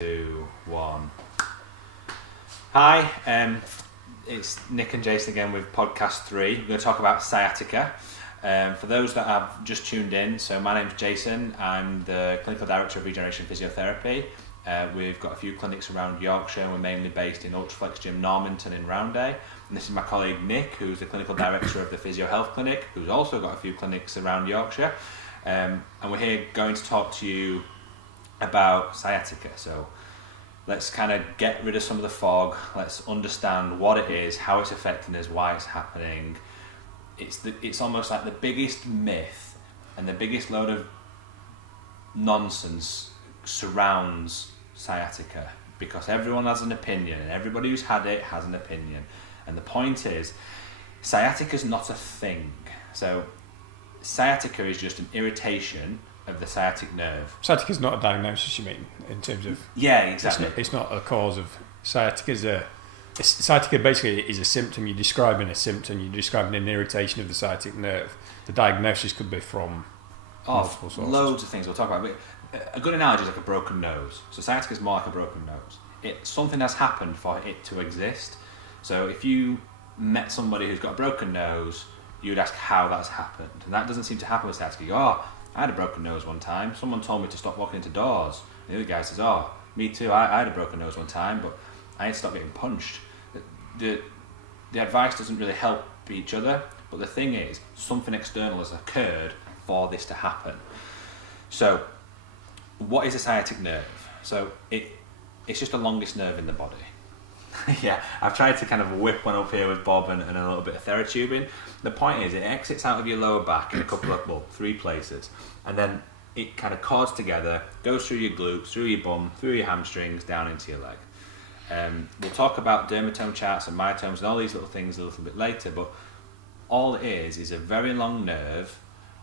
2, 1. Hi, it's Nick and Jason again with podcast 3. We're going to talk about sciatica. For those that have just tuned in, so my name's Jason. I'm the Clinical Director of Regeneration Physiotherapy. We've got a few clinics around Yorkshire, and we're mainly based in Ultraflex Gym Normanton in Roundhay. And this is my colleague Nick, who's the Clinical Director of the Physio Health Clinic, who's also got a few clinics around Yorkshire. And we're here going to talk to you about sciatica. So let's kind of get rid of some of the fog. Let's understand what it is, how it's affecting us, why it's happening. It's almost like the biggest myth and the biggest load of nonsense surrounds sciatica, because everyone has an opinion and everybody who's had it has an opinion. And the point is, sciatica is not a thing. So sciatica is just an irritation of the sciatic nerve. Sciatica is not a diagnosis, you mean, in terms of... Yeah, exactly. It's not a cause of... Sciatica basically is a symptom. You're describing a symptom. You're describing an irritation of the sciatic nerve. The diagnosis could be from multiple sources. Loads of things we'll talk about. But a good analogy is like a broken nose. So sciatica is more like a broken nose. Something has happened for it to exist. So if you met somebody who's got a broken nose, you'd ask how that's happened. And that doesn't seem to happen with sciatica. You go, I had a broken nose one time. Someone told me to stop walking into doors. And the other guy says, me too. I had a broken nose one time, but I had to stop getting punched. The advice doesn't really help each other, but the thing is, something external has occurred for this to happen. So, what is a sciatic nerve? So, it's just the longest nerve in the body. Yeah, I've tried to kind of whip one up here with Bob and a little bit of TheraTubing. The point is, it exits out of your lower back in three places, and then it kind of cords together, goes through your glutes, through your bum, through your hamstrings, down into your leg. We'll talk about dermatome charts and myotomes and all these little things a little bit later, but all it is a very long nerve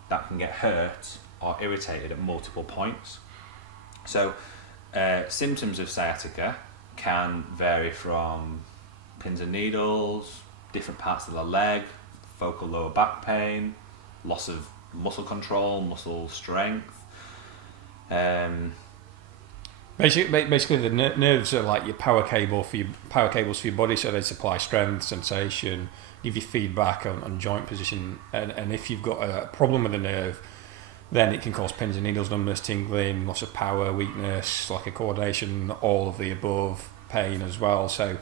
that can get hurt or irritated at multiple points. So symptoms of sciatica can vary from pins and needles, different parts of the leg, focal lower back pain, loss of muscle control, muscle strength. Basically, the nerves are like your power cables for your body, so they supply strength, sensation, give you feedback on joint position. And if you've got a problem with the nerve, then it can cause pins and needles, numbness, tingling, loss of power, weakness, lack of coordination, all of the above, pain as well. So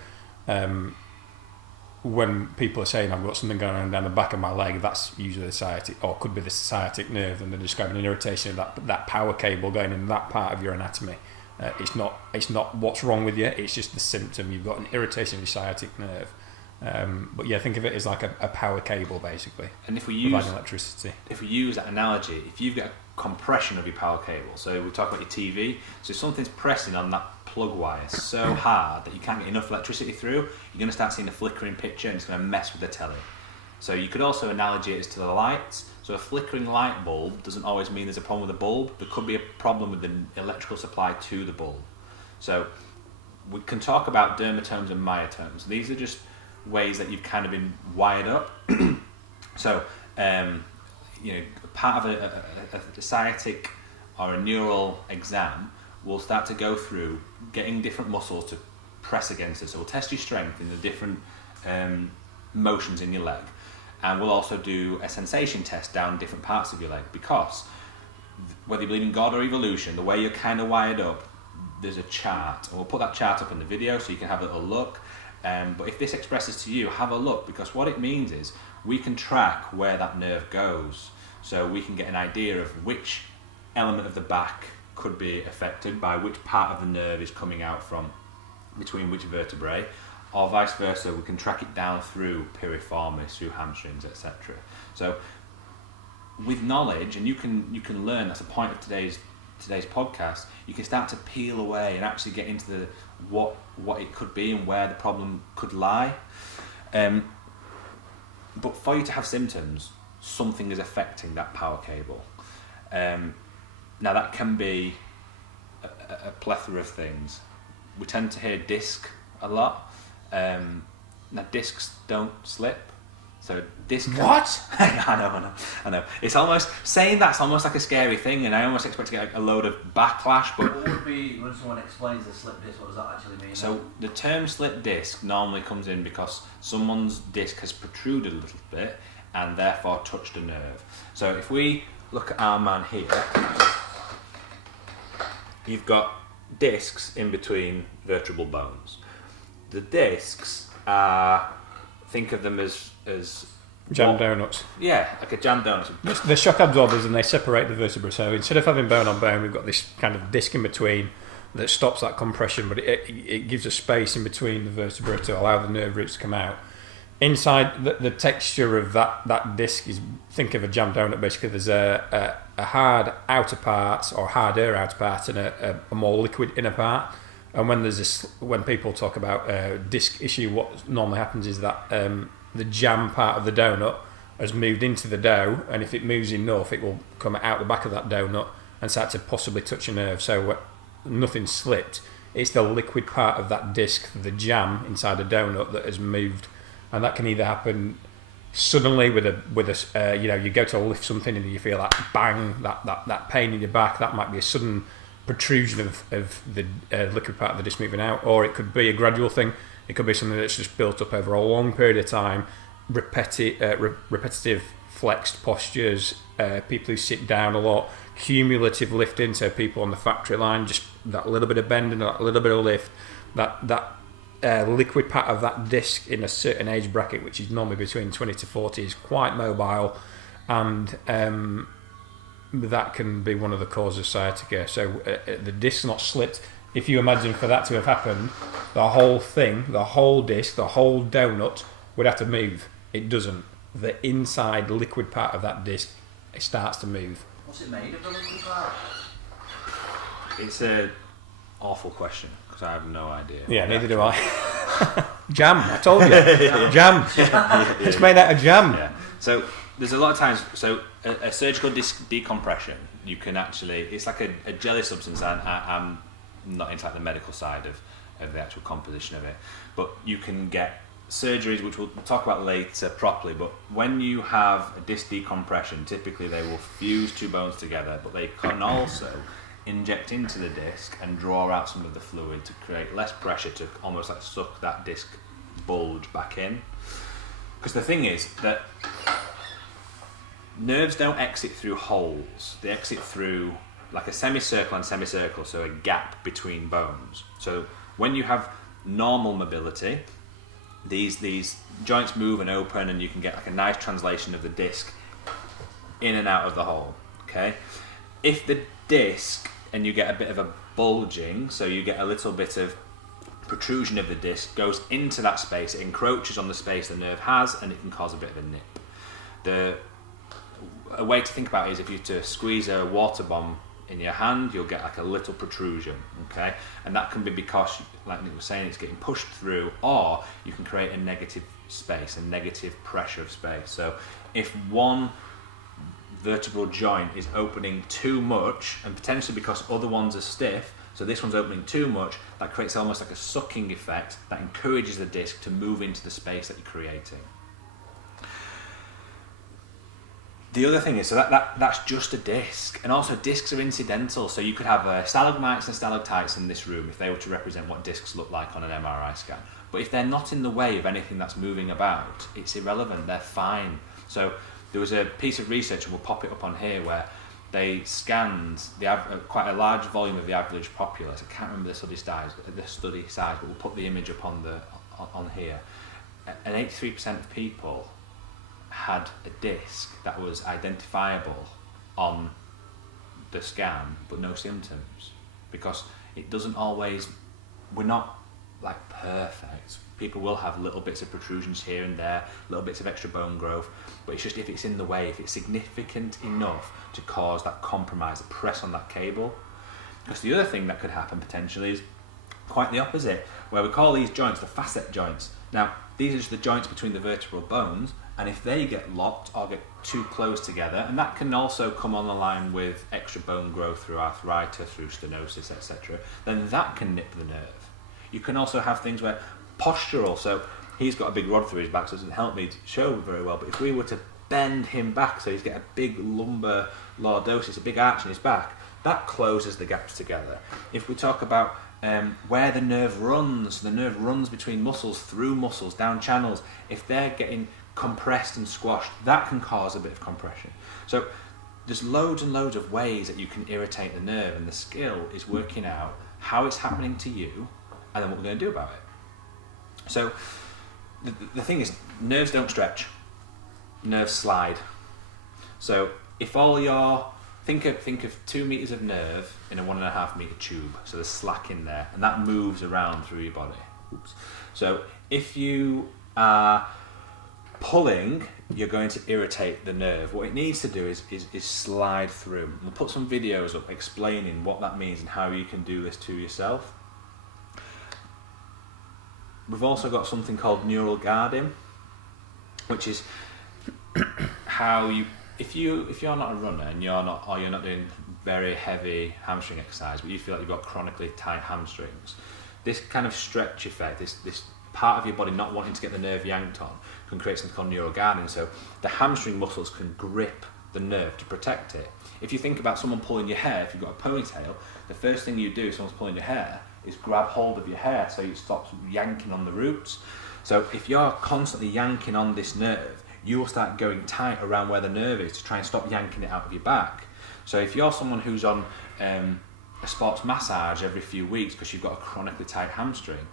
when people are saying I've got something going on down the back of my leg, that's usually the sciatic, or could be the sciatic nerve, and they're describing an irritation of that power cable going in that part of your anatomy. It's not what's wrong with you, it's just the symptom. You've got an irritation of your sciatic nerve. But yeah, think of it as like a power cable, basically. And if we use electricity, if we use that analogy, if you've got a compression of your power cable, so we talk about your TV, so if something's pressing on that plug wire so hard that you can't get enough electricity through, you're going to start seeing a flickering picture, and it's going to mess with the telly. So you could also analogy it to the lights. So a flickering light bulb doesn't always mean there's a problem with the bulb. There could be a problem with the electrical supply to the bulb. So we can talk about dermatomes and myotomes. These are just ways that you've kind of been wired up. So, part of a sciatic or a neural exam will start to go through getting different muscles to press against it. So we'll test your strength in the different motions in your leg. And we'll also do a sensation test down different parts of your leg, because whether you believe in God or evolution, the way you're kind of wired up, there's a chart. And we'll put that chart up in the video so you can have a little look. But if this expresses to you, have a look, because what it means is we can track where that nerve goes. So we can get an idea of which element of the back could be affected by which part of the nerve is coming out from between which vertebrae, or vice versa. We can track it down through piriformis, through hamstrings, etc. So with knowledge, and you can learn, that's the point of today's podcast, you can start to peel away and actually get into the what it could be and where the problem could lie. But for you to have symptoms, something is affecting that power cable. Now that can be a plethora of things. We tend to hear disc a lot. Now discs don't slip. So disc. What? I know. It's almost saying that's almost like a scary thing, and I almost expect to get a load of backlash. But what would be when someone explains the slip disc? What does that actually mean? So the term slip disc normally comes in because someone's disc has protruded a little bit and therefore touched a nerve. So if we look at our man here, you've got discs in between vertebral bones. The discs are, think of them as Jam donuts. Yeah, like a jam donut. They're shock absorbers and they separate the vertebra. So instead of having bone on bone, we've got this kind of disc in between that stops that compression, but it gives a space in between the vertebra to allow the nerve roots to come out. Inside the texture of that disc is, think of a jam donut. Basically, there's a hard outer part or harder outer part and a more liquid inner part. And when people talk about disc issue, what normally happens is that the jam part of the donut has moved into the dough, and if it moves enough, it will come out the back of that donut and start to possibly touch a nerve. So nothing slipped. It's the liquid part of that disc, the jam inside a donut, that has moved, and that can either happen suddenly with a you go to lift something and you feel that bang, that pain in your back. That might be a sudden protrusion of the liquid part of the disc moving out, or it could be a gradual thing. It could be something that's just built up over a long period of time, repetitive flexed postures, people who sit down a lot, cumulative lifting, so people on the factory line, just that little bit of bend and that little bit of lift, that liquid part of that disc in a certain age bracket, which is normally between 20 to 40, is quite mobile, and that can be one of the causes of sciatica. So the disc's not slipped. If you imagine for that to have happened, the whole thing, the whole disc, the whole donut would have to move. It doesn't. The inside liquid part of that disc, it starts to move. What's it made of, the liquid part? It's an awful question because I have no idea. Yeah, neither do I. Jam, I told you. Jam. It's made out of jam. Yeah. So there's a lot of times, so a surgical disc decompression, you can actually, it's like a jelly substance, and I'm not into like the medical side of the actual composition of it, but you can get surgeries, which we'll talk about later properly, but when you have a disc decompression, typically they will fuse two bones together, but they can also inject into the disc and draw out some of the fluid to create less pressure, to almost like suck that disc bulge back in. Because the thing is that nerves don't exit through holes, they exit through like a semicircle and semicircle, so a gap between bones. So when you have normal mobility, these joints move and open, and you can get like a nice translation of the disc in and out of the hole. Okay, if the disc, and you get a bit of a bulging, so you get a little bit of protrusion of the disc, goes into that space, it encroaches on the space the nerve has, and it can cause a bit of a nip. A way to think about it is if you to squeeze a water bomb in your hand, you'll get like a little protrusion, okay? And that can be because, like Nick was saying, it's getting pushed through, or you can create a negative space, a negative pressure of space. So if one vertebral joint is opening too much, and potentially because other ones are stiff, so this one's opening too much, that creates almost like a sucking effect that encourages the disc to move into the space that you're creating. The other thing is, so that's just a disc, and also discs are incidental, so you could have stalagmites and stalactites in this room if they were to represent what discs look like on an MRI scan. But if they're not in the way of anything that's moving about, it's irrelevant, they're fine. So there was a piece of research, and we'll pop it up on here, where they scanned quite a large volume of the average populace. I can't remember the study size, but we'll put the image up on here. And 83% of people had a disc that was identifiable on the scan, but no symptoms, because it doesn't always, we're not like perfect. People will have little bits of protrusions here and there, little bits of extra bone growth, but it's just if it's in the way, if it's significant enough to cause that compromise, the press on that cable. Because the other thing that could happen potentially is quite the opposite, where we call these joints the facet joints. Now, these are just the joints between the vertebral bones, and if they get locked or get too close together, and that can also come on the line with extra bone growth through arthritis, through stenosis, etc., then that can nip the nerve. You can also have things where postural, so he's got a big rod through his back, so it doesn't help me to show very well. But if we were to bend him back, so he's got a big lumbar lordosis, a big arch in his back, that closes the gaps together. If we talk about where the nerve runs between muscles, through muscles, down channels, if they're getting compressed and squashed, that can cause a bit of compression. So there's loads and loads of ways that you can irritate the nerve, and the skill is working out how it's happening to you and then what we're going to do about it. So the thing is, nerves don't stretch, nerves slide. So if all your think of 2 meters of nerve in a 1.5 meter tube, so there's slack in there, and that moves around through your body. Oops. So if you are pulling, you're going to irritate the nerve. What it needs to do is slide through. We'll put some videos up explaining what that means and how you can do this to yourself. We've also got something called neural guarding, which is how you, if you're not a runner and you're not doing very heavy hamstring exercise, but you feel like you've got chronically tight hamstrings, this kind of stretch effect, this part of your body not wanting to get the nerve yanked on, can create something called neural guarding. So the hamstring muscles can grip the nerve to protect it. If you think about someone pulling your hair, if you've got a ponytail, the first thing you do if someone's pulling your hair is grab hold of your hair so you stop yanking on the roots. So if you're constantly yanking on this nerve, you will start going tight around where the nerve is to try and stop yanking it out of your back. So if you're someone who's on a sports massage every few weeks because you've got a chronically tight hamstring,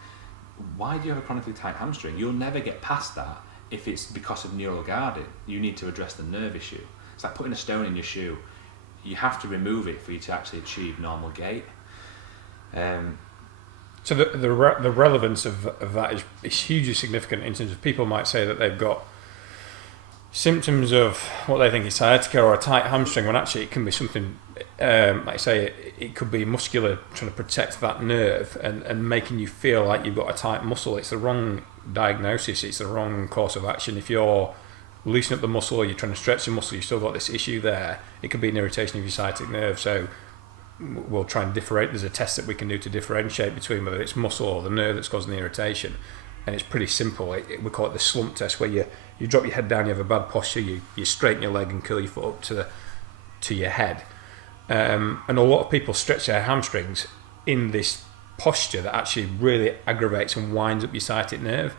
why do you have a chronically tight hamstring? You'll never get past that if it's because of neural guarding. You need to address the nerve issue. It's like putting a stone in your shoe. You have to remove it for you to actually achieve normal gait. So the relevance of that is hugely significant in terms of people might say that they've got symptoms of what they think is sciatica or a tight hamstring, when actually it can be something, like I say, it could be muscular, trying to protect that nerve and making you feel like you've got a tight muscle. It's the wrong diagnosis, it's the wrong course of action. If you're loosening up the muscle or you're trying to stretch the muscle, you've still got this issue there, it could be an irritation of your sciatic nerve. So we'll try and differentiate. There's a test that we can do to differentiate between whether it's muscle or the nerve that's causing the irritation, and it's pretty simple. We call it the slump test, where you drop your head down, you have a bad posture, you straighten your leg and curl your foot up to your head, and a lot of people stretch their hamstrings in this posture that actually really aggravates and winds up your sciatic nerve.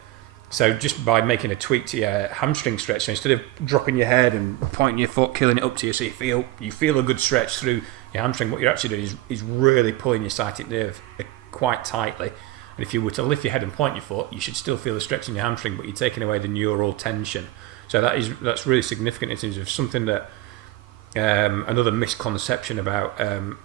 So just by making a tweak to your hamstring stretch, so instead of dropping your head and pointing your foot, curling it up to you, so you feel a good stretch through your hamstring, what you're actually doing is really pulling your sciatic nerve quite tightly. And if you were to lift your head and point your foot, you should still feel the stretch in your hamstring, but you're taking away the neural tension. So that's really significant in terms of something that another misconception about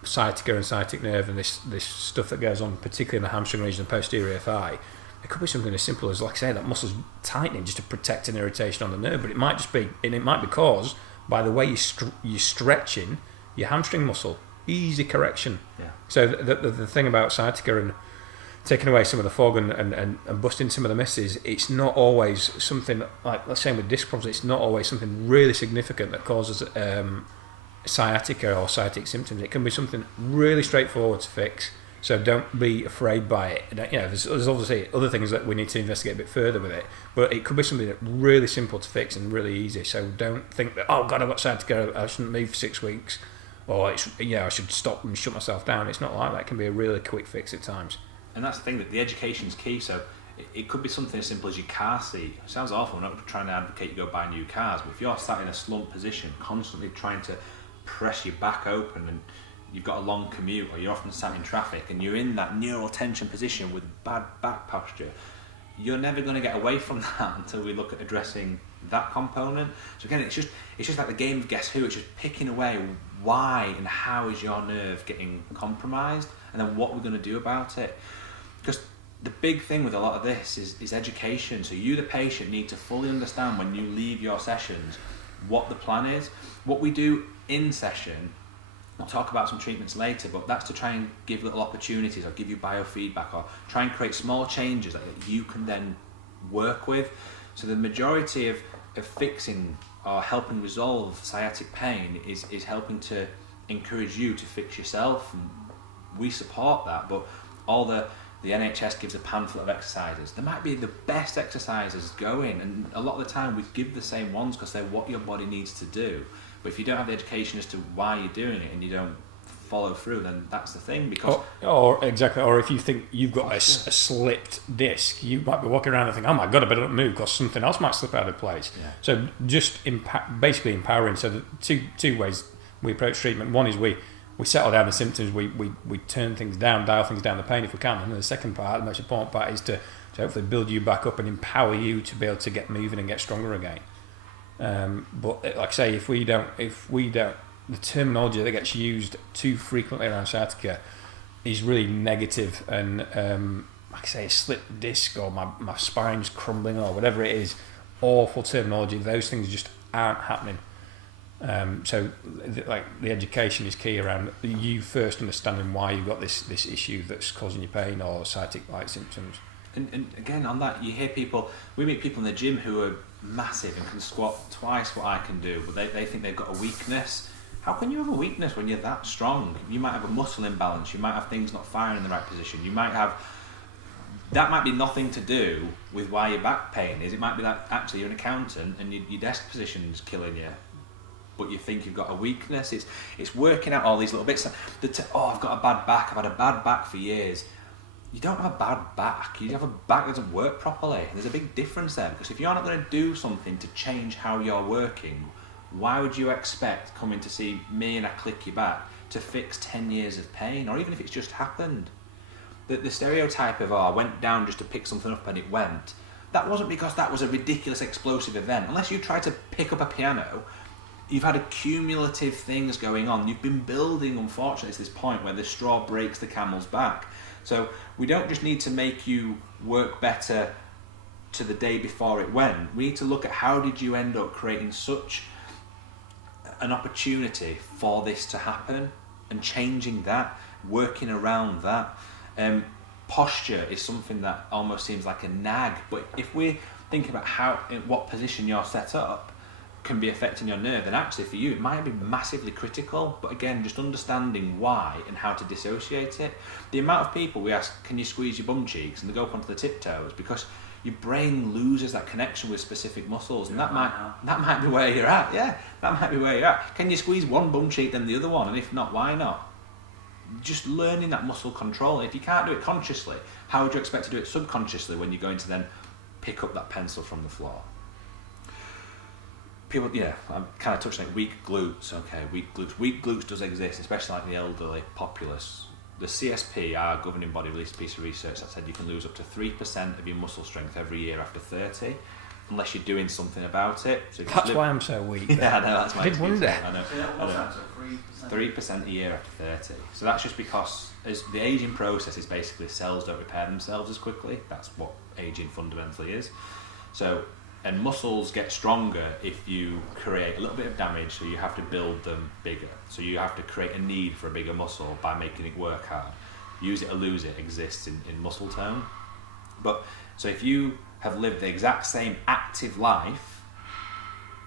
sciatica and sciatic nerve and this stuff that goes on, particularly in the hamstring region and posterior thigh. It could be something as simple as, like I say, that muscle's tightening just to protect an irritation on the nerve, but it might just be, and it might be caused by the way you're stretching your hamstring muscle. Easy correction. Yeah. So the thing about sciatica and taking away some of the fog and busting some of the myths is, it's not always something like, let's say with disc problems, it's not always something really significant that causes sciatica or sciatic symptoms. It can be something really straightforward to fix. So don't be afraid by it. You know, there's obviously other things that we need to investigate a bit further with it, but it could be something that's really simple to fix and really easy. So don't think that, oh God, I've got sciatica, I shouldn't move for 6 weeks, or I should stop and shut myself down. It's not like that. It can be a really quick fix at times. And that's the thing, that the education's key. So it could be something as simple as your car seat. It sounds awful, we're not trying to advocate you go buy new cars, but if you're sat in a slump position, constantly trying to press your back open, and you've got a long commute, or you're often sat in traffic and you're in that neural tension position with bad back posture, you're never going to get away from that until we look at addressing that component. So again, it's just like the game of Guess Who. It's just picking away why and how is your nerve getting compromised, and then what we're going to do about it. Because the big thing with a lot of this is education. So you, the patient, need to fully understand when you leave your sessions what the plan is. What we do in session, I'll talk about some treatments later, but that's to try and give little opportunities or give you biofeedback or try and create small changes that you can then work with. So the majority of fixing or helping resolve sciatic pain is helping to encourage you to fix yourself. And we support that, but all the the NHS gives a pamphlet of exercises. There might be the best exercises going, and a lot of the time we give the same ones because they're what your body needs to do. But if you don't have the education as to why you're doing it and you don't follow through, then that's the thing. Because or if you think you've got a slipped disc, you might be walking around and think, oh my god, I better not move because something else might slip out of place. Yeah. So just basically empowering. So the two ways we approach treatment. One is we settle down the symptoms, we turn things down, dial things down the pain if we can, and then the second part, the most important part, is to hopefully build you back up and empower you to be able to get moving and get stronger again. But like I say, if we don't, the terminology that gets used too frequently around sciatica is really negative, and like I say, a slipped disc or my spine's crumbling or whatever it is, awful terminology. Those things just aren't happening. So the education is key around you first understanding why you've got this issue that's causing you pain or sciatic-like symptoms. And again, on that, we meet people in the gym who are massive and can squat twice what I can do, but they think they've got a weakness. How can you have a weakness when you're that strong? You might have a muscle imbalance, you might have things not firing in the right position, that might be nothing to do with why your back pain is. It might be that actually you're an accountant and your desk position's killing you, but you think you've got a weakness. It's working out all these little bits. I've got a bad back, I've had a bad back for years. You don't have a bad back, you have a back that doesn't work properly. There's a big difference there, because if you're not going to do something to change how you're working, why would you expect coming to see me and I click your back to fix 10 years of pain, or even if it's just happened? The stereotype of, I went down just to pick something up and it went, that wasn't because that was a ridiculous explosive event. Unless you tried to pick up a piano, you've had cumulative things going on. You've been building, unfortunately, to this point where the straw breaks the camel's back. So we don't just need to make you work better to the day before it went. We need to look at how did you end up creating such an opportunity for this to happen, and changing that, working around that. Posture is something that almost seems like a nag, but if we think about in what position you're set up can be affecting your nerve, then actually for you it might be massively critical. But again, just understanding why and how to dissociate it. The amount of people we ask, can you squeeze your bum cheeks, and they go up onto the tiptoes, because your brain loses that connection with specific muscles, and that might be where you're at. Yeah, that might be where you're at. Can you squeeze one bum cheek then the other one, and if not, why not? Just learning that muscle control. If you can't do it consciously, how would you expect to do it subconsciously when you're going to then pick up that pencil from the floor? People, I'm kind of touching like weak glutes. Okay, weak glutes. Weak glutes does exist, especially like the elderly populace. The CSP, our governing body, released a piece of research that said you can lose up to 3% of your muscle strength every year after 30, unless you're doing something about it. So that's why I'm so weak. Yeah, I know, that's my I did wonder. I know. So what's that, so 3% a year after 30. So that's just because as the aging process is basically cells don't repair themselves as quickly. That's what aging fundamentally is. So, and muscles get stronger if you create a little bit of damage, so you have to build them bigger. So you have to create a need for a bigger muscle by making it work hard. Use it or lose it exists in muscle tone. But so if you have lived the exact same active life,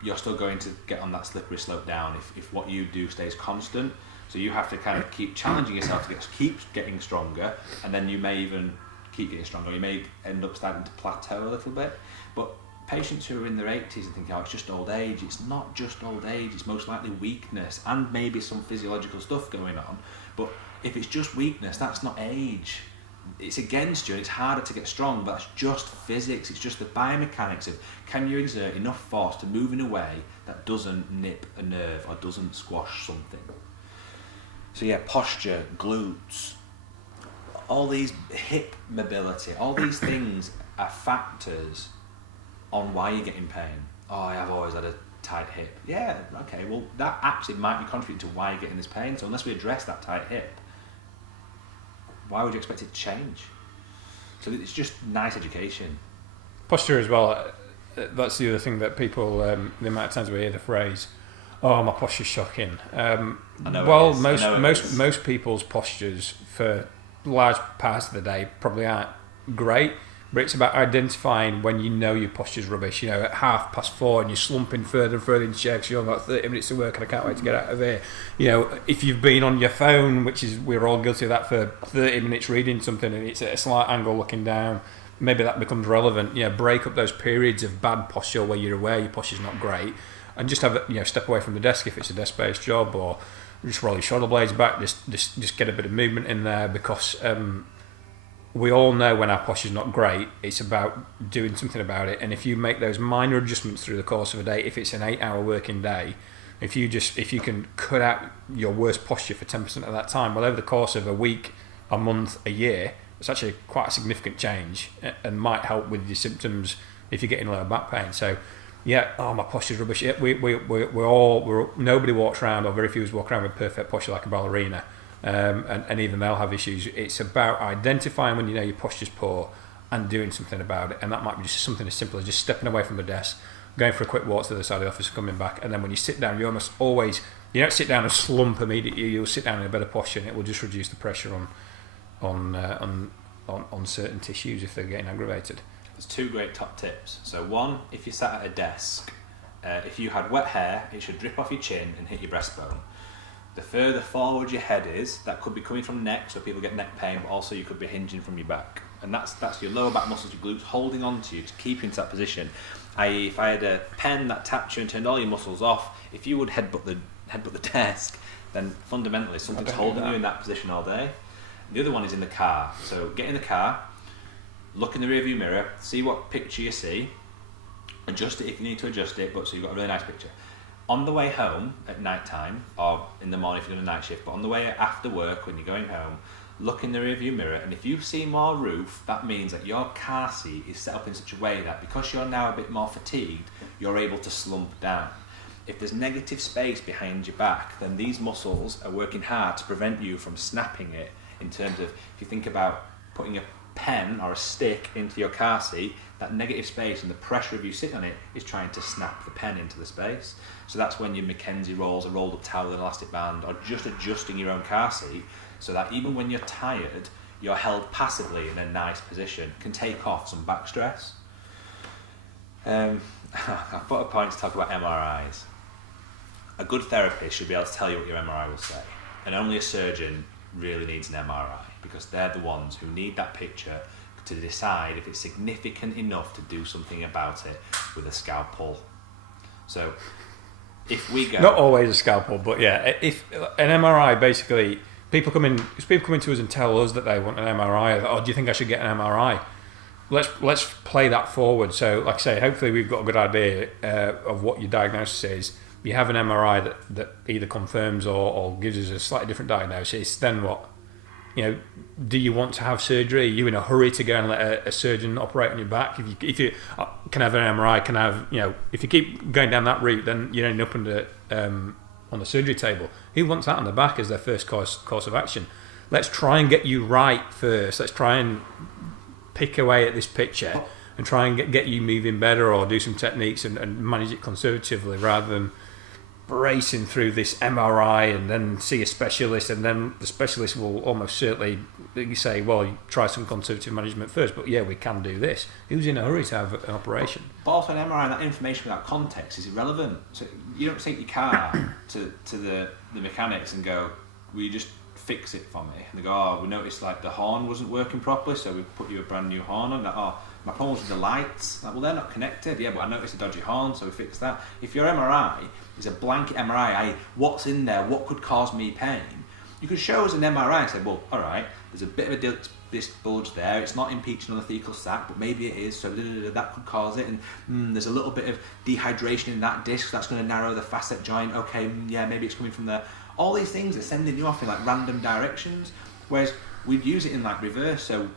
you're still going to get on that slippery slope down if what you do stays constant. So you have to kind of keep challenging yourself to keep getting stronger, and then you may even keep getting stronger. You may end up starting to plateau a little bit. But patients who are in their 80s and think, it's just old age, it's not just old age, it's most likely weakness and maybe some physiological stuff going on. But if it's just weakness, that's not age. It's against you and it's harder to get strong, but that's just physics. It's just the biomechanics of, can you exert enough force to move in a way that doesn't nip a nerve or doesn't squash something. So yeah, posture, glutes, all these hip mobility, all these things are factors on why you're getting pain. I've always had a tight hip. Yeah, okay, well that actually might be contributing to why you're getting this pain. So unless we address that tight hip, why would you expect it to change? So it's just nice education. Posture as well, that's the other thing that people, the amount of times we hear the phrase, my posture's shocking. Most people's postures for large parts of the day probably aren't great, but it's about identifying when you know your posture's rubbish. You know, at 4:30 and you're slumping further and further into chairs, you've got 30 minutes to work and I can't wait to get out of here. You know, if you've been on your phone, which is, we're all guilty of that, for 30 minutes reading something and it's at a slight angle looking down, maybe that becomes relevant. You know, break up those periods of bad posture where you're aware your posture's not great, and just have a, step away from the desk if it's a desk-based job, or just roll your shoulder blades back, just get a bit of movement in there, because we all know when our posture's not great, it's about doing something about it. And if you make those minor adjustments through the course of a day, if it's an 8-hour working day, if you can cut out your worst posture for 10% of that time, well, over the course of a week, a month, a year, it's actually quite a significant change, and might help with your symptoms if you're getting lower back pain. So, yeah, my posture's rubbish. Yeah, nobody walks around, or very few of us walk around with perfect posture like a ballerina. And even they'll have issues. It's about identifying when you know your posture's poor and doing something about it, and that might be just something as simple as just stepping away from the desk, going for a quick walk to the side of the office, coming back, and then when you sit down, you almost always, you don't sit down and slump immediately. You'll sit down in a better posture, and it will just reduce the pressure on certain tissues if they're getting aggravated. There's 2 great top tips. So one, if you're sat at a desk, if you had wet hair, it should drip off your chin and hit your breastbone. The further forward your head is, that could be coming from neck, so people get neck pain, but also you could be hinging from your back. And that's your lower back muscles, your glutes, holding on to you to keep you into that position. I.e., if I had a pen that tapped you and turned all your muscles off, if you would headbutt the desk, then fundamentally something's holding you in that position all day. The other one is in the car. So get in the car, look in the rearview mirror, see what picture you see, adjust it if you need to adjust it, but so you've got a really nice picture. On the way home at night time, or in the morning if you're doing a night shift, but on the way after work when you're going home, look in the rearview mirror, and if you see more roof, that means that your car seat is set up in such a way that because you're now a bit more fatigued, you're able to slump down. If there's negative space behind your back, then these muscles are working hard to prevent you from snapping it, in terms of, if you think about putting a pen or a stick into your car seat, that negative space and the pressure of you sitting on it is trying to snap the pen into the space. So that's when your Mackenzie rolls, a rolled up towel with an elastic band, or just adjusting your own car seat so that even when you're tired, you're held passively in a nice position, can take off some back stress. I've put a point to talk about MRIs. A good therapist should be able to tell you what your MRI will say, and only a surgeon really needs an MRI, because they're the ones who need that picture to decide if it's significant enough to do something about it with a scalpel. So if we go, not always a scalpel, but yeah, if an MRI, basically people come in to us and tell us that they want an MRI, or do you think I should get an MRI? Let's play that forward. So like I say, hopefully we've got a good idea of what your diagnosis is. You have an MRI that either confirms or gives us a slightly different diagnosis. Then what? Do you want to have surgery? Are you in a hurry to go and let a surgeon operate on your back? If you can have an MRI, if you keep going down that route, then you end up on the surgery table. Who wants that on the back as their first course of action? Let's try and get you right first. Let's try and pick away at this picture and try and get you moving better, or do some techniques and manage it conservatively, rather than racing through this MRI and then see a specialist, and then the specialist will almost certainly say, well, you try some conservative management first, but yeah, we can do this. Who's in a hurry to have an operation? But also an MRI, that information without context is irrelevant. So you don't take your car to the mechanics and go, will you just fix it for me? And they go, oh, we noticed like the horn wasn't working properly, so we put you a brand new horn on. Like, oh, my problem was with the lights. Like, well, they're not connected. Yeah, but I noticed a dodgy horn, so we fixed that. If your MRI is a blanket MRI, i.e. what's in there, what could cause me pain, you could show us an MRI and say, well, all right, there's a bit of a disc bulge there, it's not impeaching on the thecal sac, but maybe it is, so that could cause it, and there's a little bit of dehydration in that disc, that's going to narrow the facet joint, okay, yeah, maybe it's coming from there. All these things are sending you off in like random directions, whereas we'd use it in like reverse. So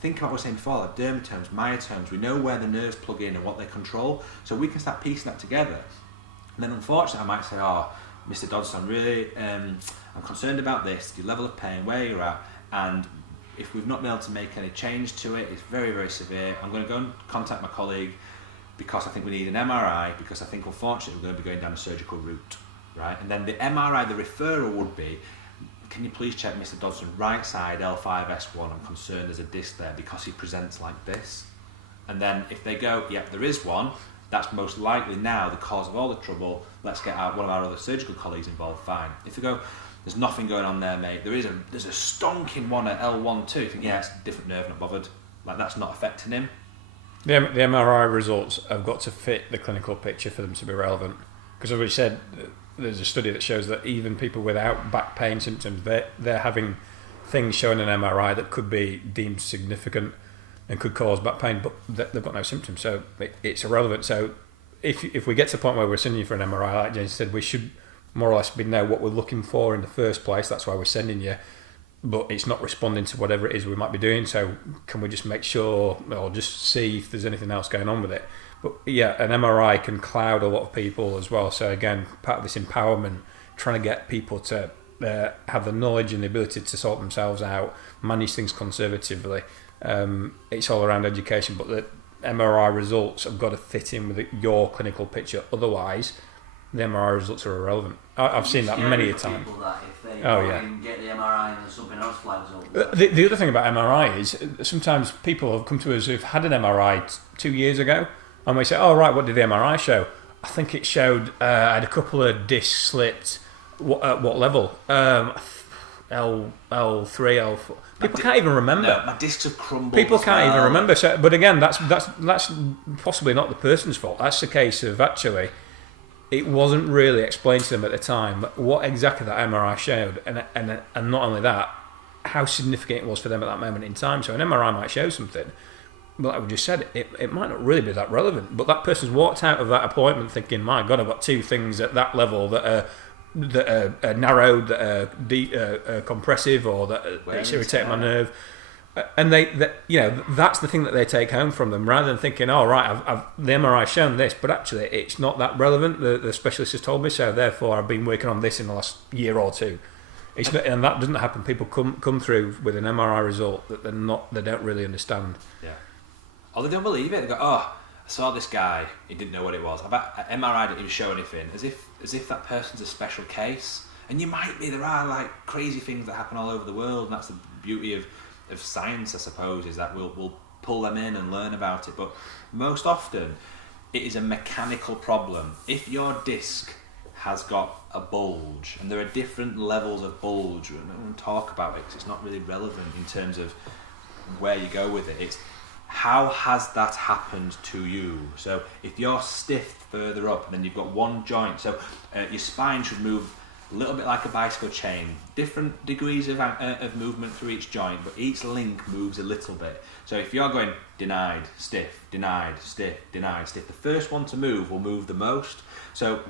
think about what I was saying before, like dermatomes, myotomes, we know where the nerves plug in and what they control, so we can start piecing that together. And then unfortunately I might say, oh, Mr. Dodson, I'm really I'm concerned about this, your level of pain, where you're at, and if we've not been able to make any change to it, it's very, very severe. I'm going to go and contact my colleague because I think we need an MRI, because I think unfortunately we're going to be going down a surgical route, right? And then the MRI, the referral would be, can you please check Mr. Dodson, right side L5S1, I'm concerned there's a disc there because he presents like this. And then if they go, yep, there is one, that's most likely now the cause of all the trouble. Let's get one of our other surgical colleagues involved. Fine. If they go, there's nothing going on there, mate. There's a stonking one at L1 too. You think, yeah, it's a different nerve, not bothered. Like, that's not affecting him. The MRI results have got to fit the clinical picture for them to be relevant. Because as we said, there's a study that shows that even people without back pain symptoms, they're having things shown in MRI that could be deemed significant and could cause back pain, but they've got no symptoms, so it's irrelevant. So if we get to the point where we're sending you for an MRI, like James said, we should more or less know what we're looking for in the first place. That's why we're sending you. But it's not responding to whatever it is we might be doing. So can we just make sure, or just see if there's anything else going on with it? But yeah, an MRI can cloud a lot of people as well. So again, part of this empowerment, trying to get people to have the knowledge and the ability to sort themselves out, manage things conservatively. It's all around education, but the MRI results have got to fit in with your clinical picture. Otherwise, the MRI results are irrelevant. I've seen that many a time. That if they get the MRI and then something else flags up. The other thing about MRI is sometimes people have come to us who've had an MRI 2 years ago, and we say, "Oh right, what did the MRI show?" I think it showed I had a couple of discs slipped. At what level? L3, L4. People can't even remember. No, my discs have crumbled. People can't even remember. So, but again, that's possibly not the person's fault. That's the case of actually, it wasn't really explained to them at the time what exactly that MRI showed, and not only that, how significant it was for them at that moment in time. So an MRI might show something, but like we just said, it might not really be that relevant. But that person's walked out of that appointment thinking, "My God, I've got two things at that level that are narrowed, that are deep, compressive, or that it's irritating my nerve." And that's the thing that they take home from them, rather than thinking, "Oh right, I've the MRI shown this, but actually it's not that relevant. The specialist has told me so. Therefore, I've been working on this in the last year or two." It's not, and that doesn't happen. People come through with an MRI result that they don't really understand. Yeah, or they don't believe it. They go, "Oh, I saw this guy. He didn't know what it was. MRI didn't even show anything." As if that person's a special case. And you might be. There are like crazy things that happen all over the world, and that's the beauty of science, I suppose, is that we'll pull them in and learn about it. But most often, it is a mechanical problem. If your disc has got a bulge, and there are different levels of bulge, we don't talk about it because it's not really relevant in terms of where you go with it. It's how has that happened to you? So if you're stiff further up, and then you've got one joint, so your spine should move a little bit like a bicycle chain, different degrees of movement through each joint, but each link moves a little bit. So if you're going denied, stiff, denied, stiff, denied, stiff, the first one to move will move the most. So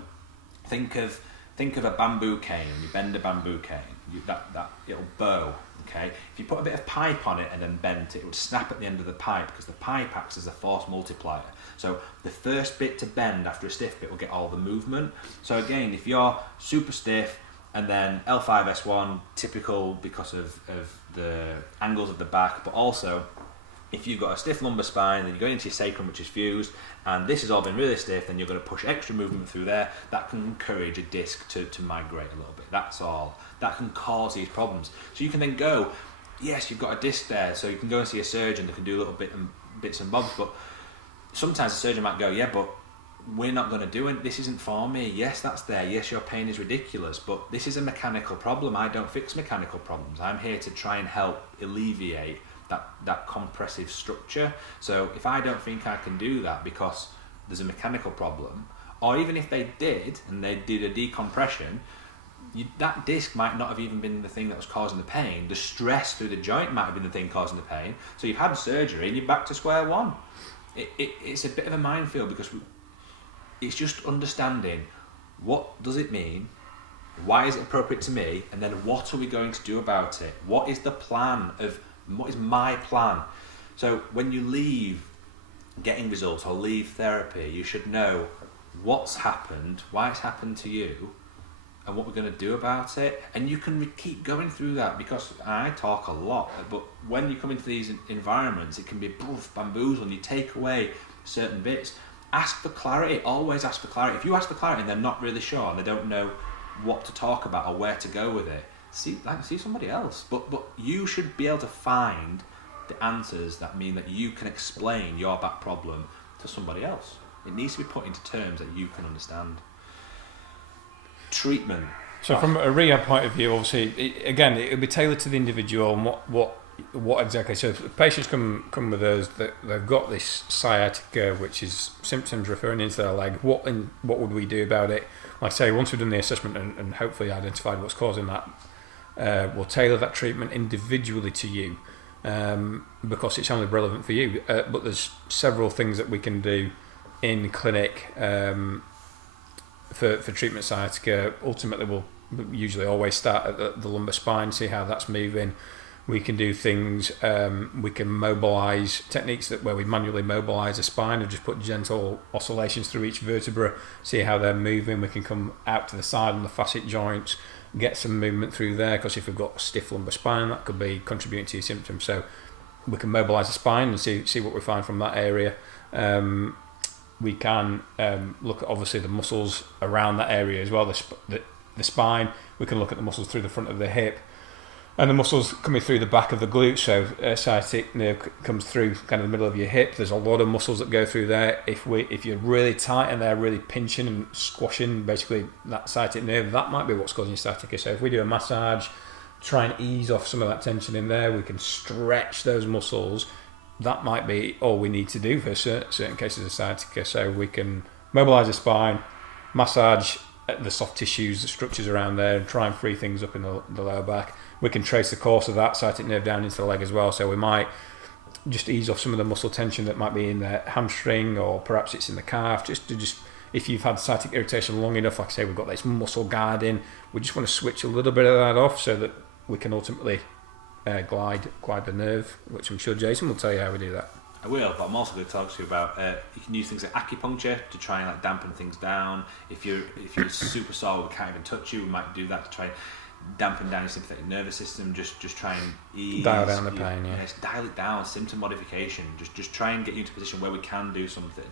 think of a bamboo cane. You bend a bamboo cane, that it'll bow. Okay, if you put a bit of pipe on it and then bent it, it would snap at the end of the pipe because the pipe acts as a force multiplier. So the first bit to bend after a stiff bit will get all the movement. So again, if you're super stiff and then L5S1, typical because of the angles of the back, but also if you've got a stiff lumbar spine, then you're going into your sacrum, which is fused, and this has all been really stiff, then you're going to push extra movement through there. That can encourage a disc to migrate a little bit. That's all. That can cause these problems. So you can then go, yes, you've got a disc there, so you can go and see a surgeon that can do a little bits and bobs, but sometimes the surgeon might go, yeah, but we're not going to do it. This isn't for me. Yes, that's there. Yes, your pain is ridiculous, but this is a mechanical problem. I don't fix mechanical problems. I'm here to try and help alleviate that compressive structure. So if I don't think I can do that because there's a mechanical problem, or even if they did and they did a decompression, that disc might not have even been the thing that was causing the pain. The stress through the joint might have been the thing causing the pain. So you've had surgery and you're back to square one. It's a bit of a minefield because it's just understanding what does it mean, why is it appropriate to me, and then what are we going to do about it? What is the plan what is my plan? So when you leave getting results or leave therapy, you should know what's happened, why it's happened to you, and what we're going to do about it. And you can keep going through that, because I talk a lot, but when you come into these environments, it can be bamboozled and you take away certain bits. Ask for clarity. Always ask for clarity. If you ask for clarity and they're not really sure and they don't know what to talk about or where to go with it, see somebody else. But you should be able to find the answers that mean that you can explain your back problem to somebody else. It needs to be put into terms that you can understand. Treatment. So from a rehab point of view, obviously, it will be tailored to the individual and what exactly. So if patients come with us, that they've got this sciatica, which is symptoms referring into their leg. What would we do about it? Like I say, once we've done the assessment and hopefully identified what's causing that, we'll tailor that treatment individually to you, because it's only relevant for you. But there's several things that we can do in clinic for treatment sciatica. Ultimately, we'll usually always start at the lumbar spine, see how that's moving. We can do things, we can mobilise techniques where we manually mobilise the spine and just put gentle oscillations through each vertebra, see how they're moving. We can come out to the side on the facet joints, get some movement through there, because if we've got a stiff lumbar spine, that could be contributing to your symptoms. So we can mobilise the spine and see what we find from that area. We can look at obviously the muscles around that area as well, the spine. We can look at the muscles through the front of the hip, and the muscles coming through the back of the glute. So sciatic nerve comes through kind of the middle of your hip. There's a lot of muscles that go through there. If you're really tight and they're really pinching and squashing basically that sciatic nerve, that might be what's causing sciatica. So if we do a massage, try and ease off some of that tension in there, we can stretch those muscles. That might be all we need to do for certain cases of sciatica. So we can mobilise the spine, massage the soft tissues, the structures around there, and try and free things up in the lower back. We can trace the course of that sciatic nerve down into the leg as well. So we might just ease off some of the muscle tension that might be in the hamstring, or perhaps it's in the calf. Just if you've had sciatic irritation long enough, like I say, we've got this muscle guarding. We just want to switch a little bit of that off so that we can ultimately glide the nerve, which I'm sure Jason will tell you how we do that. I will, but I'm also going to talk to you about you can use things like acupuncture to try and like dampen things down. If you're super sore, we can't even touch you, we might do that to try and dampen down your sympathetic nervous system. Just try and ease, dial down the pain. Dial it down. Symptom modification. Just try and get you into a position where we can do something.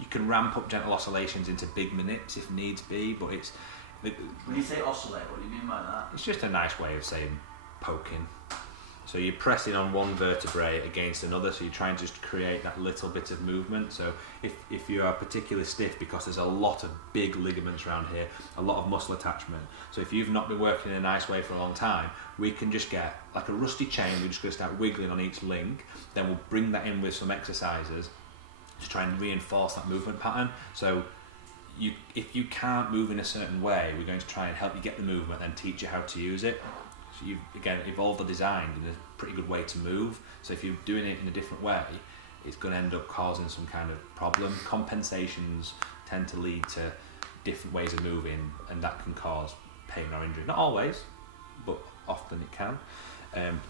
You can ramp up gentle oscillations into big minutes if needs be, but it's. When you say oscillate, what do you mean by that? It's just a nice way of saying poking. So you're pressing on one vertebrae against another, so you try and just create that little bit of movement. So if you are particularly stiff, because there's a lot of big ligaments around here, a lot of muscle attachment. So if you've not been working in a nice way for a long time, we can just get like a rusty chain, we're just going to start wiggling on each link, then we'll bring that in with some exercises to try and reinforce that movement pattern. So if you can't move in a certain way, we're going to try and help you get the movement and teach you how to use it. So you've, again, evolved or designed in a pretty good way to move. So if you're doing it in a different way, it's going to end up causing some kind of problem. Compensations tend to lead to different ways of moving, and that can cause pain or injury. Not always, but often it can.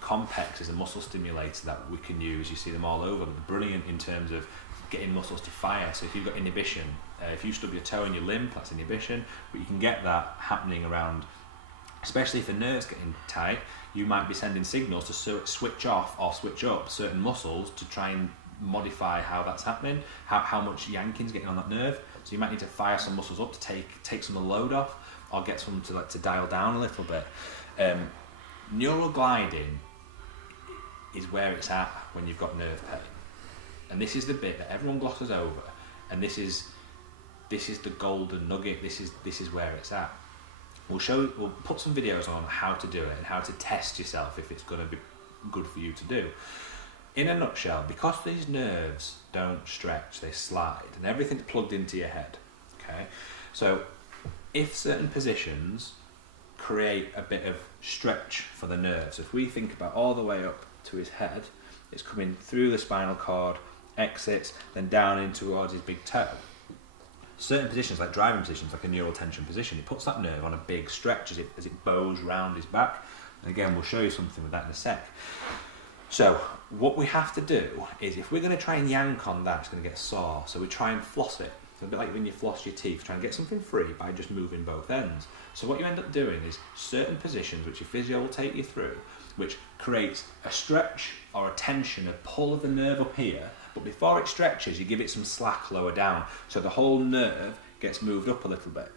Compex is a muscle stimulator that we can use. You see them all over. They're brilliant in terms of getting muscles to fire. So if you've got inhibition, if you stub your toe in your limb, that's inhibition, but you can get that happening around. Especially if the nerve's getting tight, you might be sending signals to switch off or switch up certain muscles to try and modify how that's happening, how much yanking's getting on that nerve. So you might need to fire some muscles up to take some of the load off, or get some to dial down a little bit. Neural gliding is where it's at when you've got nerve pain, and this is the bit that everyone glosses over, and this is the golden nugget. This is where it's at. We'll put some videos on how to do it and how to test yourself if it's going to be good for you to do. In a nutshell, because these nerves don't stretch, they slide, and everything's plugged into your head. Okay, so if certain positions create a bit of stretch for the nerves, if we think about all the way up to his head, it's coming through the spinal cord, exits, then down in towards his big toe. Certain positions, like driving positions, like a neural tension position, it puts that nerve on a big stretch as it bows round his back. And again, we'll show you something with that in a sec. So what we have to do is, if we're going to try and yank on that, it's going to get sore. So we try and floss it. So a bit like when you floss your teeth, try and get something free by just moving both ends. So what you end up doing is certain positions, which your physio will take you through, which creates a stretch or a tension, a pull of the nerve up here. But before it stretches, you give it some slack lower down, so the whole nerve gets moved up a little bit.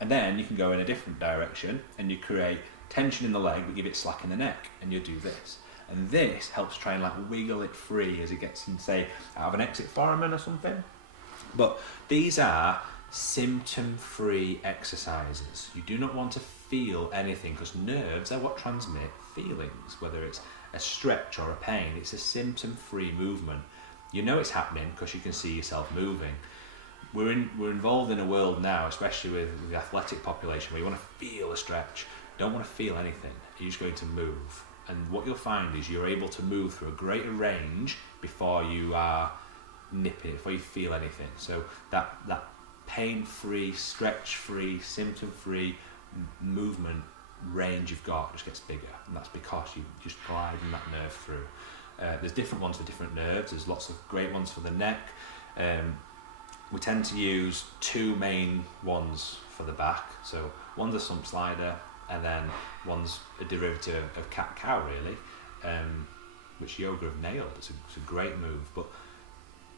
And then you can go in a different direction, and you create tension in the leg, but give it slack in the neck, and you do this. And this helps try and like wiggle it free as it gets in, say, out of an exit foramen or something. But these are symptom-free exercises. You do not want to feel anything, because nerves are what transmit feelings, whether it's a stretch or a pain. It's a symptom-free movement. You know it's happening because you can see yourself moving. We're involved in a world now, especially with the athletic population, where you want to feel a stretch. Don't want to feel anything. You're just going to move. And what you'll find is you're able to move through a greater range before you are nipping, before you feel anything. So that pain-free, stretch-free, symptom-free movement range you've got just gets bigger, and that's because you just gliding that nerve through. There's different ones for different nerves. There's lots of great ones for the neck. We tend to use two main ones for the back. So one's a sump slider, and then one's a derivative of cat-cow, really, which yoga have nailed. It's a great move, but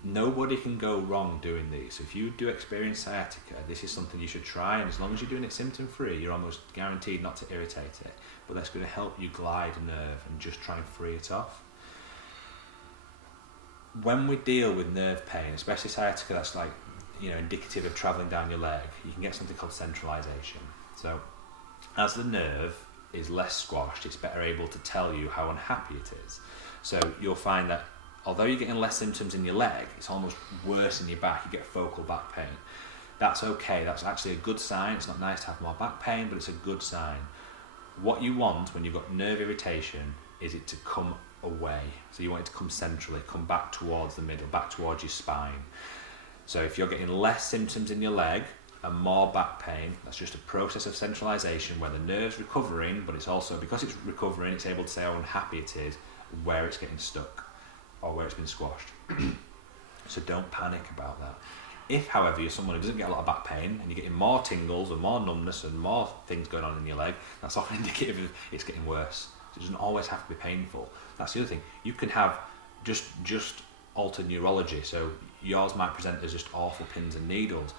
nobody can go wrong doing these. So if you do experience sciatica, this is something you should try, and as long as you're doing it symptom-free, you're almost guaranteed not to irritate it. But that's going to help you glide a nerve and just try and free it off. When we deal with nerve pain, especially sciatica, that's like, indicative of travelling down your leg, you can get something called centralisation. So as the nerve is less squashed, it's better able to tell you how unhappy it is. So you'll find that although you're getting less symptoms in your leg, it's almost worse in your back. You get focal back pain. That's okay. That's actually a good sign. It's not nice to have more back pain, but it's a good sign. What you want when you've got nerve irritation is it to come away. So you want it to come centrally, come back towards the middle, back towards your spine. So if you're getting less symptoms in your leg and more back pain, that's just a process of centralisation where the nerve's recovering, but it's also, because it's recovering, it's able to say how unhappy it is, where it's getting stuck or where it's been squashed. So don't panic about that. If, however, you're someone who doesn't get a lot of back pain and you're getting more tingles and more numbness and more things going on in your leg, that's often indicative of it's getting worse. So it doesn't always have to be painful. That's the other thing. You can have just altered neurology, so yours might present as just awful pins and needles.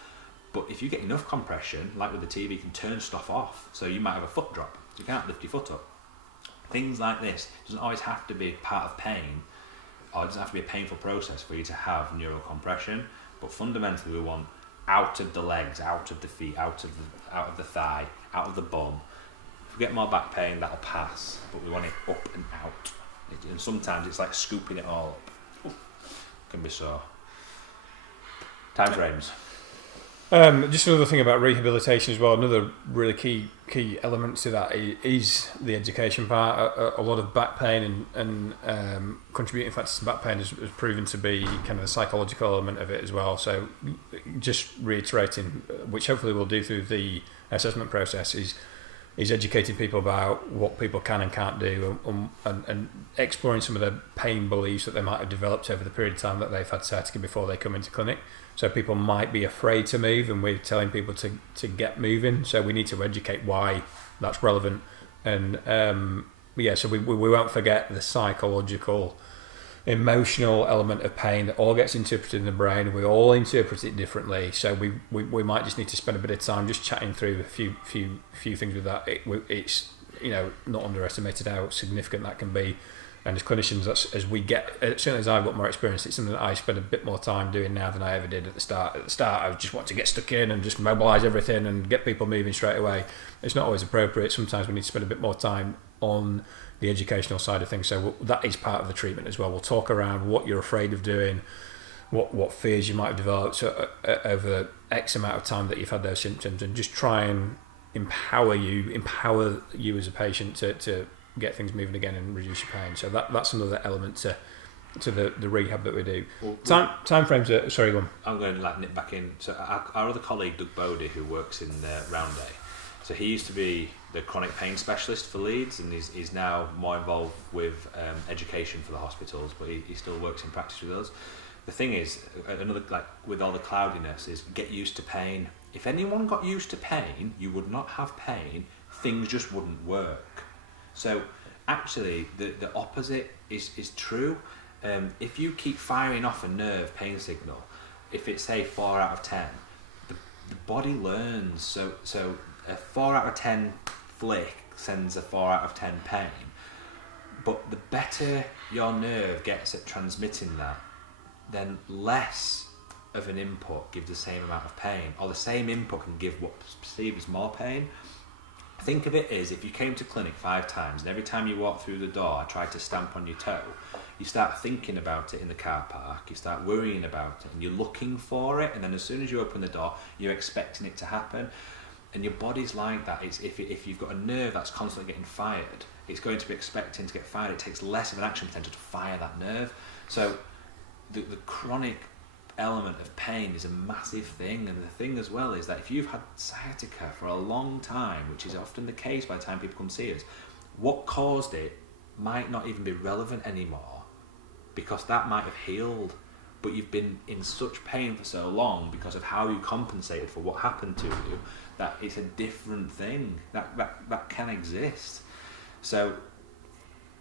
But if you get enough compression, like with the TV, you can turn stuff off. So you might have a foot drop, so you can't lift your foot up. Things like this doesn't always have to be part of pain, or it doesn't have to be a painful process for you to have neural compression. But fundamentally, we want out of the legs, out of the feet, out of the thigh, out of the bum. If we get more back pain, that'll pass, but we want it up and out. And sometimes it's like scooping it all up. Can be sore. Time frames. Just another thing about rehabilitation as well. Another really key element to that is the education part. A lot of back pain and contributing factors to back pain has proven to be kind of the psychological element of it as well. So just reiterating, which hopefully we'll do through the assessment process, is educating people about what people can and can't do, and exploring some of the pain beliefs that they might have developed over the period of time that they've had sciatica before they come into clinic. So people might be afraid to move, and we're telling people to get moving. So we need to educate why that's relevant. And so we won't forget the psychological, emotional element of pain that all gets interpreted in the brain. We all interpret it differently. So we might just need to spend a bit of time just chatting through a few things with that. It's not underestimated how significant that can be. And as clinicians, as we get, certainly as I've got more experience, it's something that I spend a bit more time doing now than I ever did at the start. At the start, I just want to get stuck in and just mobilise everything and get people moving straight away. It's not always appropriate. Sometimes we need to spend a bit more time on the educational side of things. So that is part of the treatment as well. We'll talk around what you're afraid of doing, what fears you might have developed over X amount of time that you've had those symptoms, and just try and empower you as a patient to get things moving again and reduce your pain. So that's another element to the rehab that we do. Well, time frames are, sorry, go on. I'm going to nip back in. So our other colleague, Doug Bodie, who works in Roundhay, so he used to be the chronic pain specialist for Leeds, and he's now more involved with education for the hospitals, but he still works in practice with us. The thing is, another, like with all the cloudiness, is get used to pain. If anyone got used to pain, you would not have pain. Things just wouldn't work. So actually, the opposite is true. If you keep firing off a nerve pain signal, if it's say 4 out of 10, the body learns. So a 4 out of 10 flick sends a 4 out of 10 pain. But the better your nerve gets at transmitting that, then less of an input gives the same amount of pain, or the same input can give what's perceived as more pain. Think of it as if you came to clinic 5 times and every time you walk through the door I tried to stamp on your toe, you start thinking about it in the car park, you start worrying about it and you're looking for it, and then as soon as you open the door you're expecting it to happen. And your body's like that. It's if you've got a nerve that's constantly getting fired, it's going to be expecting to get fired. It takes less of an action potential to fire that nerve. So the chronic element of pain is a massive thing. And the thing as well is that if you've had sciatica for a long time, which is often the case by the time people come see us, what caused it might not even be relevant anymore, because that might have healed. But you've been in such pain for so long because of how you compensated for what happened to you, that it's a different thing that can exist. So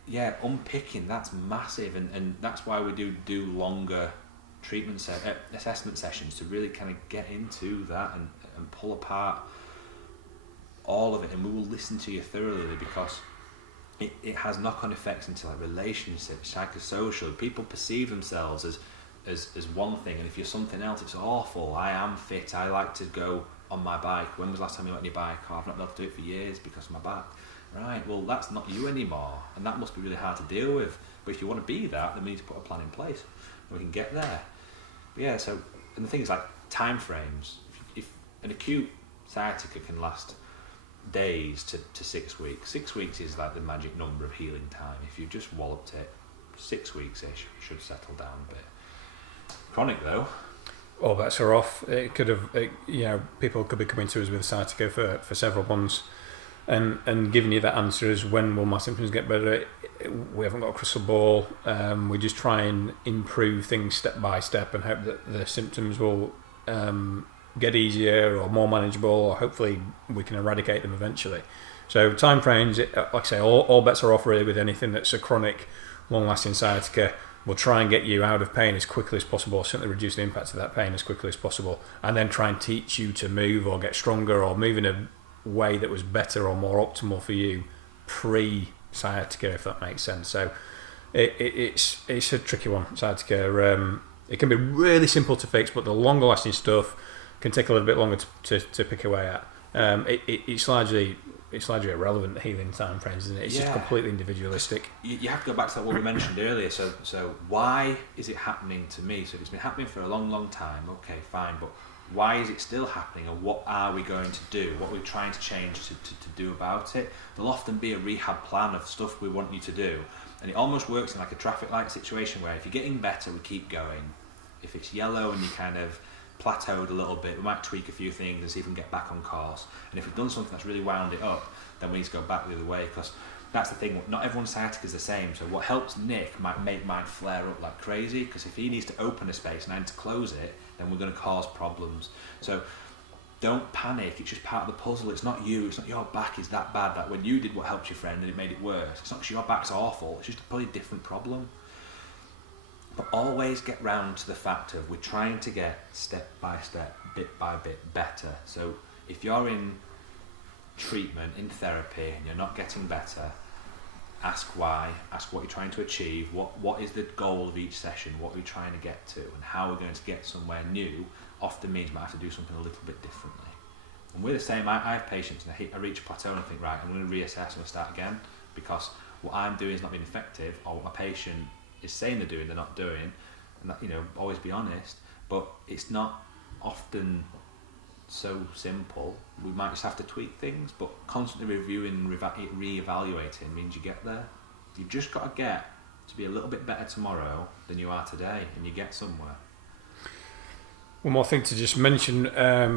yeah, unpicking, that's massive, and that's why we do longer treatment assessment sessions, to really kind of get into that and pull apart all of it, and we will listen to you thoroughly, because it has knock-on effects into like relationships, psychosocial. People perceive themselves as one thing, and if you're something else, it's awful. I am fit, I like to go on my bike. When was the last time you went on your bike? Oh, I've not been able to do it for years because of my back. Right, well that's not you anymore, and that must be really hard to deal with. But if you want to be that, then we need to put a plan in place and we can get there. But yeah, so, and the thing is, like, time frames. If an acute sciatica can last days to 6 weeks, 6 weeks is like the magic number of healing time. If you've just walloped it, 6 weeks-ish should settle down a bit. Chronic though, all bets are off. It could have, people could be coming to us with sciatica for several months, and giving you that answer is, when will my symptoms get better? We haven't got a crystal ball. We just try and improve things step by step and hope that the symptoms will get easier or more manageable, or hopefully we can eradicate them eventually. So time frames, like I say, all bets are off really with anything that's a chronic, long-lasting sciatica. We'll try and get you out of pain as quickly as possible, certainly reduce the impact of that pain as quickly as possible, and then try and teach you to move or get stronger or move in a way that was better or more optimal for you pre-sciatica, if that makes sense. So it's a tricky one, sciatica. It can be really simple to fix, but the longer lasting stuff can take a little bit longer to pick away at. It's largely irrelevant, healing time frames, isn't it? It's just completely individualistic. You have to go back to what we mentioned earlier. So why is it happening to me? So if it's been happening for a long time, okay, fine, but why is it still happening, and what are we going to do? What we're trying to change to do about it? There'll often be a rehab plan of stuff we want you to do, and it almost works in like a traffic light situation, where if you're getting better, we keep going. If it's yellow and you kind of plateaued a little bit, we might tweak a few things and see if we can get back on course. And if we've done something that's really wound it up, then we need to go back the other way, because that's the thing, not everyone's sciatica is the same. So what helps Nick might make mine flare up like crazy, because if he needs to open a space and I need to close it, then we're going to cause problems. So don't panic, it's just part of the puzzle. It's not you, it's not your back is that bad that when you did what helped your friend and it made it worse. It's not because your back's awful, it's just a probably different problem. But always get round to the fact of, we're trying to get step by step, bit by bit better. So if you're in treatment, in therapy, and you're not getting better, ask why, ask what you're trying to achieve, what is the goal of each session, what are we trying to get to, and how we're going to get somewhere new often means we might have to do something a little bit differently. And we're the same. I have patients and I reach a plateau and I think, right, I'm going to reassess and we'll start again, because what I'm doing is not being effective, or what my patient is saying they're doing, they're not doing. And that, always be honest, but it's not often so simple. We might just have to tweak things, but constantly reviewing and re-evaluating means you get there. You've just got to get to be a little bit better tomorrow than you are today, and you get somewhere. One more thing to just mention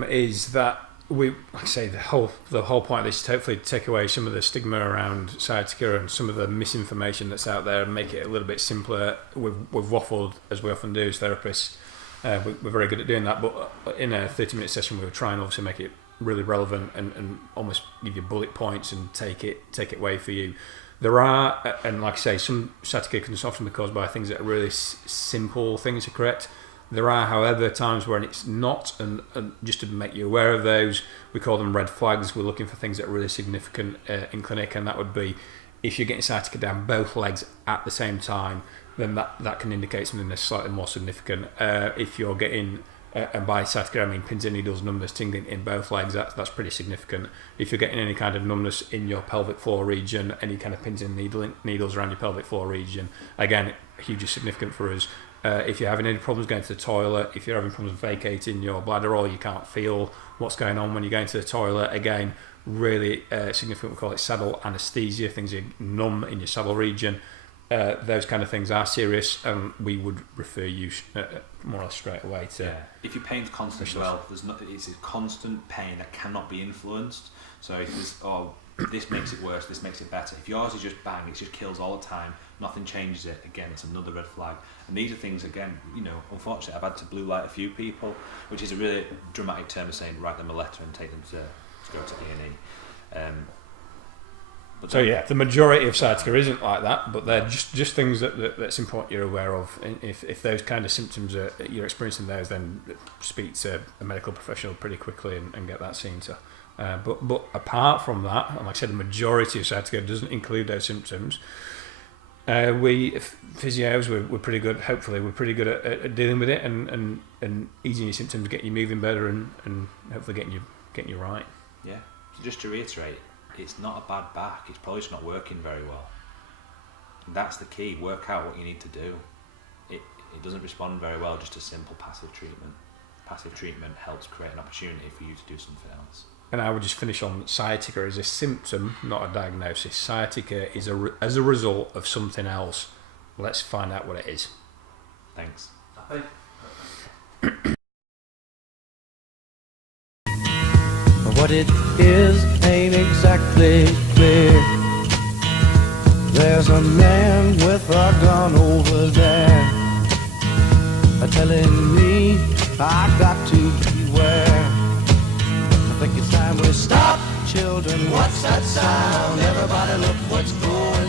is that like I say, the whole point of this is to hopefully take away some of the stigma around sciatica and some of the misinformation that's out there, and make it a little bit simpler. We've waffled, as we often do as therapists. We're very good at doing that, but in a 30-minute session we were trying obviously make it really relevant and almost give you bullet points and take it away for you. There are, and like I say, some sciatica can often be caused by things that are really simple things to correct. There are, however, times when it's not, and just to make you aware of those, we call them red flags. We're looking for things that are really significant in clinic, and that would be if you're getting sciatica down both legs at the same time, then that can indicate something that's slightly more significant. If you're getting, and by sciatica I mean pins and needles, numbness, tingling in both legs, that's pretty significant. If you're getting any kind of numbness in your pelvic floor region, any kind of pins and needles around your pelvic floor region, again, hugely significant for us. If you're having any problems going to the toilet, if you're having problems vacating your bladder, or you can't feel what's going on when you're going to the toilet, again, really significant. We call it saddle anaesthesia. Things are numb in your saddle region. Those kind of things are serious, and we would refer you more or less straight away to. Yeah. If your pain's constant as well, it's a constant pain that cannot be influenced. So if there's, this makes it worse, this makes it better. If yours is just bang, it just kills all the time, nothing changes it, again, it's another red flag. And these are things, again, unfortunately, I've had to blue light a few people, which is a really dramatic term of saying write them a letter and take them to go to E&E. So yeah, the majority of sciatica isn't like that, but they're just things that's important you're aware of. If those kind of symptoms you're experiencing those, then speak to a medical professional pretty quickly and get that seen to. But apart from that, and like I said, the majority of sciatica doesn't include those symptoms. We physios, we're pretty good. Hopefully, we're pretty good at dealing with it and easing your symptoms, getting you moving better, and hopefully getting you right. Yeah. So just to reiterate, it's not a bad back. It's probably just not working very well. And that's the key. Work out what you need to do. It doesn't respond very well just to simple passive treatment. Passive treatment helps create an opportunity for you to do something else. And I would just finish on sciatica as a symptom, not a diagnosis. Sciatica is as a result of something else. Let's find out what it is. Thanks. What it is ain't exactly clear. There's a man with a gun over there, telling me I got to beware. I think it's time we stop, children. What's that sound? Everybody look what's going